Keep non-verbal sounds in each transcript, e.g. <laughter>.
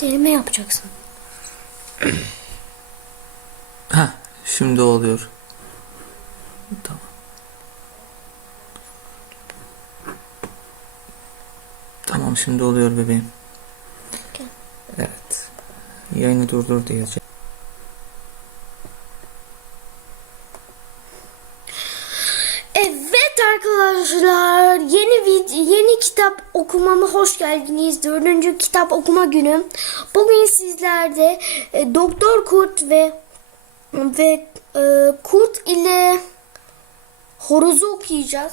Deneme yapacaksın. <clears throat> Ha, şimdi oluyor. Tamam. Tamam şimdi oluyor bebeğim. Evet. Yayını durdur diyeceğim. Evet arkadaşlar yeni vid yeni kitap okumama hoş geldiniz. Dördüncü kitap okuma günüm. Bugün sizlerde e, Doktor Kurt ve ve e, Kurt ile horozu okuyacağız.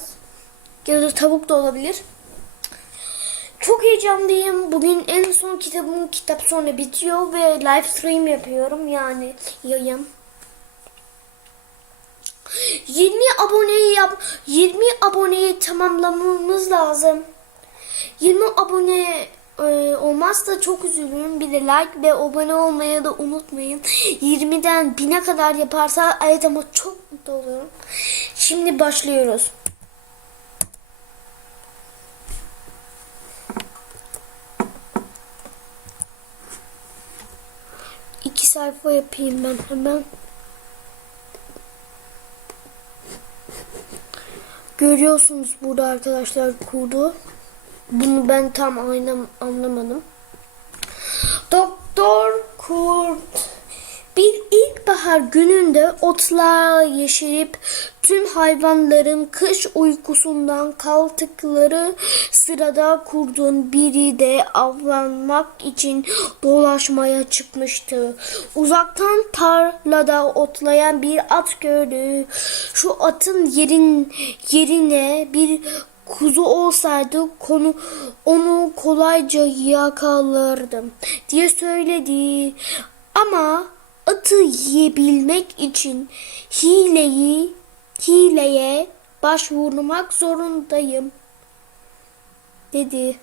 Ya da tavuk da olabilir. Çok heyecanlıyım. Bugün en son kitabım kitap sonra bitiyor ve live stream yapıyorum yani yayın. 20 aboneyi yap 20 aboneyi tamamlamamız lazım. 20 abone e, olmazsa çok üzülürüm. Bir de like ve abone olmayı da unutmayın. 20'den 1000'e kadar yaparsa evet ama çok mutlu olurum. Şimdi başlıyoruz. İki sayfa yapayım ben hemen. Görüyorsunuz burada arkadaşlar kurdu. Bunu ben tam aynı anlamadım. Doktor Kurt bir ilkbahar gününde otlar yeşerip tüm hayvanların kış uykusundan kalktıkları sırada kurdun biri de avlanmak için dolaşmaya çıkmıştı. Uzaktan tarlada otlayan bir at gördü. Şu atın yerin yerine bir kuzu olsaydı konu onu kolayca yakalardım diye söyledi. Ama atı yiyebilmek için hileyi hileye başvurmak zorundayım dedi.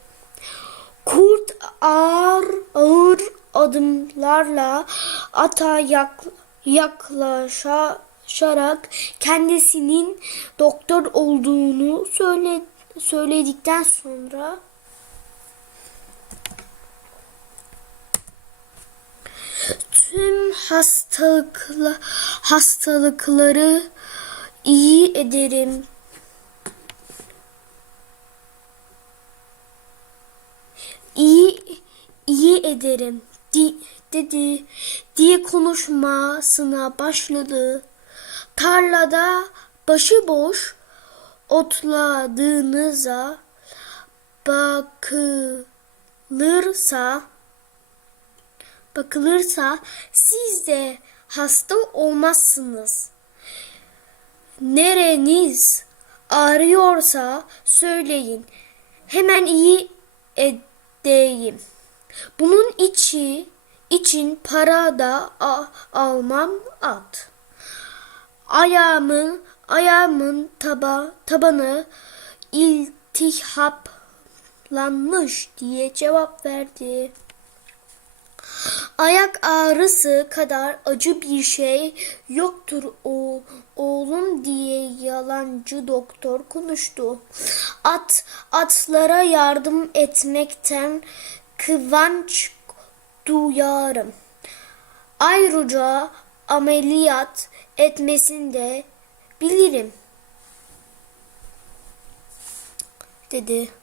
Kurt ağır ağır adımlarla ata yak, yaklaşarak kendisinin doktor olduğunu söyle, söyledikten sonra tüm hastalıkla, hastalıkları iyi ederim. İyi iyi ederim di, dedi diye konuşmasına başladı. Tarlada başıboş otladığınıza bakılırsa bakılırsa siz de hasta olmazsınız. Nereniz ağrıyorsa söyleyin. Hemen iyi edeyim. Bunun içi için para da almam at. Ayağımın ayağımın taba tabanı iltihaplanmış diye cevap verdi. Ayak ağrısı kadar acı bir şey yoktur o oğlum diye yalancı doktor konuştu. At atlara yardım etmekten kıvanç duyarım. Ayrıca ameliyat etmesini de bilirim. dedi.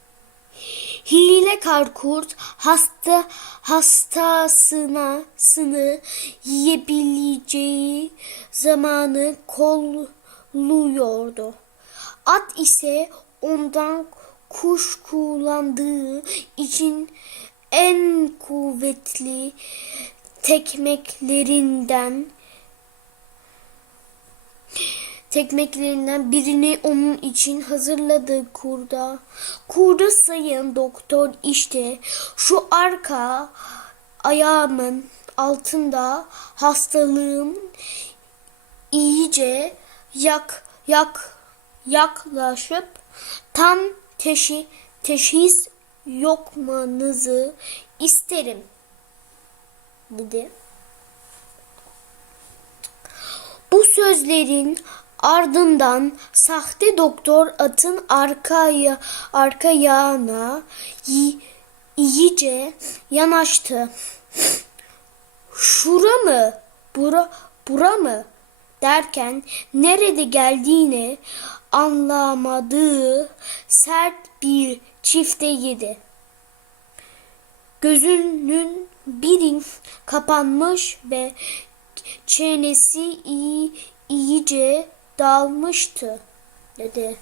Hile kurt hasta hastasına sını yiyebileceği zamanı kolluyordu. At ise ondan kuşkulandığı için en kuvvetli tekmeklerinden tekmeklerinden birini onun için hazırladı kurda. Kurda sayın doktor işte şu arka ayağımın altında hastalığım iyice yak yak yaklaşıp tam teşhi, teşhis yokmanızı isterim dedi. Bu sözlerin ardından sahte doktor atın arkaya arka yağına yi- iyice yanaştı. şura mı, bura, bura mı derken nerede geldiğini anlamadığı sert bir çifte yedi. Gözünün birin kapanmış ve çenesi iyi, iyice dalmıştı dedi.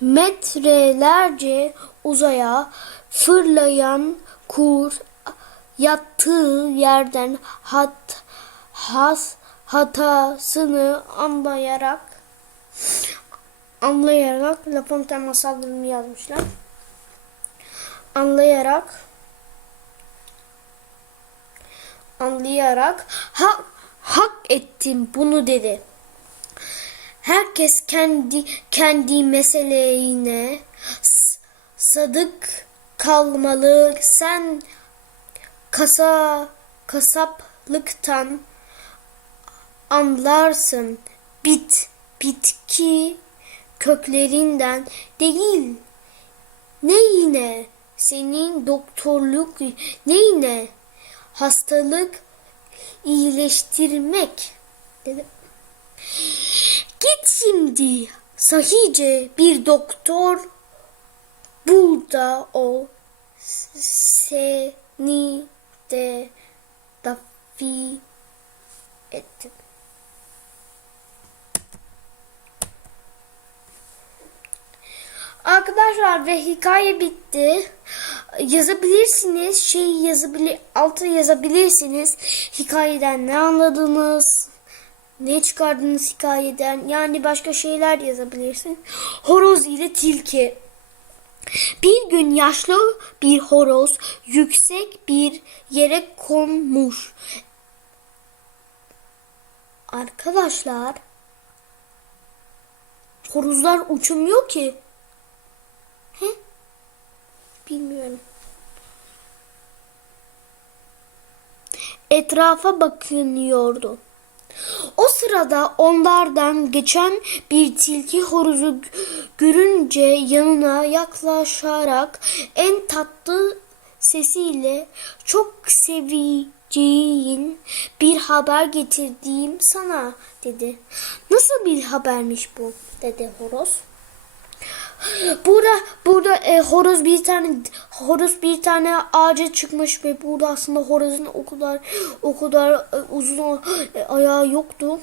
Metrelerce uzaya fırlayan kur yattığı yerden hat, has, hatasını anlayarak anlayarak La Fontaine masallarını yazmışlar. Anlayarak anlayarak hak, hak ettim bunu dedi. Herkes kendi kendi meseleğine s- sadık kalmalı. Sen kasa kasaplıktan anlarsın. Bit bitki köklerinden değil. Ne yine senin doktorluk ne yine hastalık iyileştirmek dedi. Git şimdi sahice bir doktor burada o seni de dafi ettim. Arkadaşlar ve hikaye bitti. Yazabilirsiniz. Şey yazabilir altı yazabilirsiniz. Hikayeden ne anladınız? Ne çıkardınız hikayeden? Yani başka şeyler yazabilirsin. Horoz ile tilki. Bir gün yaşlı bir horoz yüksek bir yere konmuş. Arkadaşlar horozlar uçmuyor ki. Bilmiyorum. Etrafa bakınıyordu. O sırada onlardan geçen bir tilki horozu görünce yanına yaklaşarak en tatlı sesiyle çok seveceğin bir haber getirdiğim sana dedi. Nasıl bir habermiş bu dedi horoz. Burada burada e, horoz bir tane horoz bir tane ağaca çıkmış ve burada aslında horozun o kadar o kadar e, uzun e, ayağı yoktu.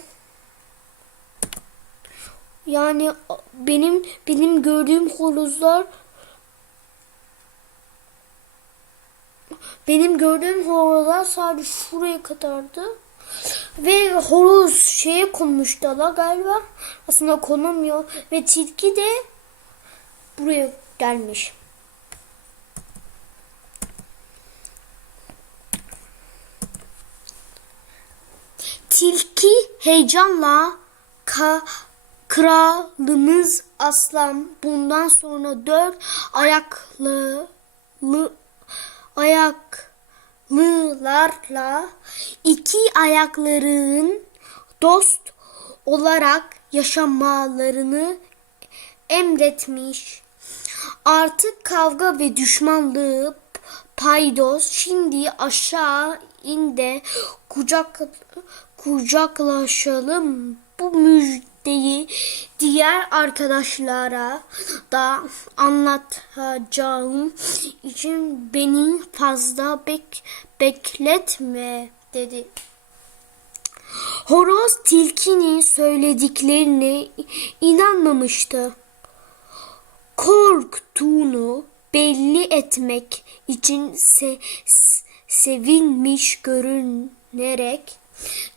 Yani benim benim gördüğüm horozlar benim gördüğüm horozlar sadece şuraya kadardı. Ve horoz şeye konmuş dala galiba. Aslında konamıyor. Ve tilki de buraya gelmiş. Tilki heyecanla ka kralımız aslan bundan sonra dört ayaklı lı- ayaklılarla iki ayakların dost olarak yaşamalarını emretmiş. Artık kavga ve düşmanlığı paydos şimdi aşağı inde kucak kucaklaşalım bu müjdeyi diğer arkadaşlara da anlatacağım için beni fazla bek bekletme dedi. Horoz tilkinin söylediklerine inanmamıştı. Korktuğunu belli etmek için se- sevinmiş görünerek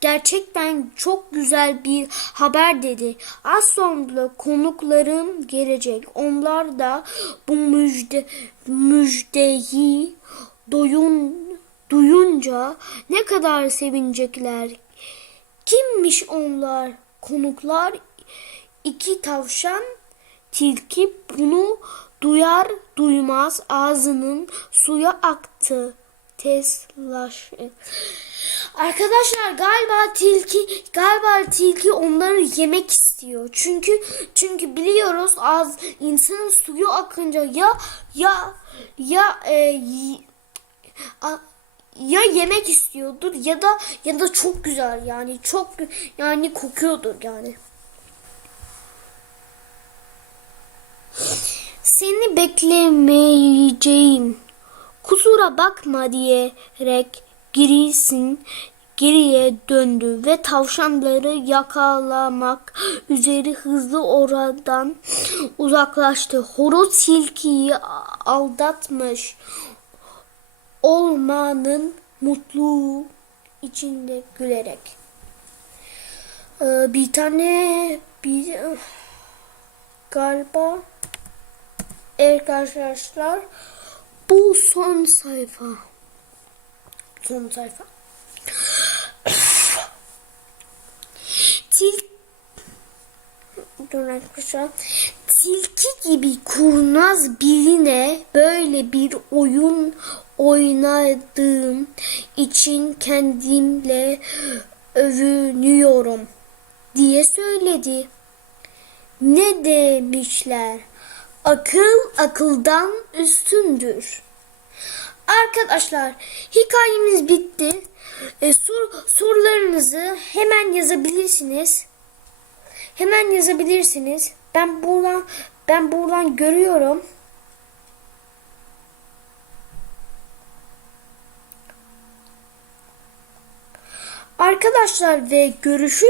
gerçekten çok güzel bir haber dedi. Az sonra konuklarım gelecek. Onlar da bu müjde müjdeyi doyun duyunca ne kadar sevinecekler. Kimmiş onlar? Konuklar iki tavşan tilki bunu duyar duymaz ağzının suya aktı. Teslaş. Arkadaşlar galiba tilki galiba tilki onları yemek istiyor. Çünkü çünkü biliyoruz az insanın suyu akınca ya ya ya e, y- a- ya yemek istiyordur ya da ya da çok güzel yani çok yani kokuyordur yani. Seni beklemeyeceğim. Kusura bakma diyerek gerisin geriye döndü ve tavşanları yakalamak üzere hızlı oradan uzaklaştı. Horoz tilkiyi aldatmış olmanın mutluluğu içinde gülerek. Ee, bir tane bir galiba evet arkadaşlar bu son sayfa. Son sayfa. Til Dur arkadaşlar. Tilki gibi kurnaz birine böyle bir oyun oynadığım için kendimle övünüyorum diye söyledi. Ne demişler? Akıl akıldan üstündür. Arkadaşlar hikayemiz bitti. E, sor, sorularınızı hemen yazabilirsiniz. Hemen yazabilirsiniz. Ben buradan ben buradan görüyorum. Arkadaşlar ve görüşürüz.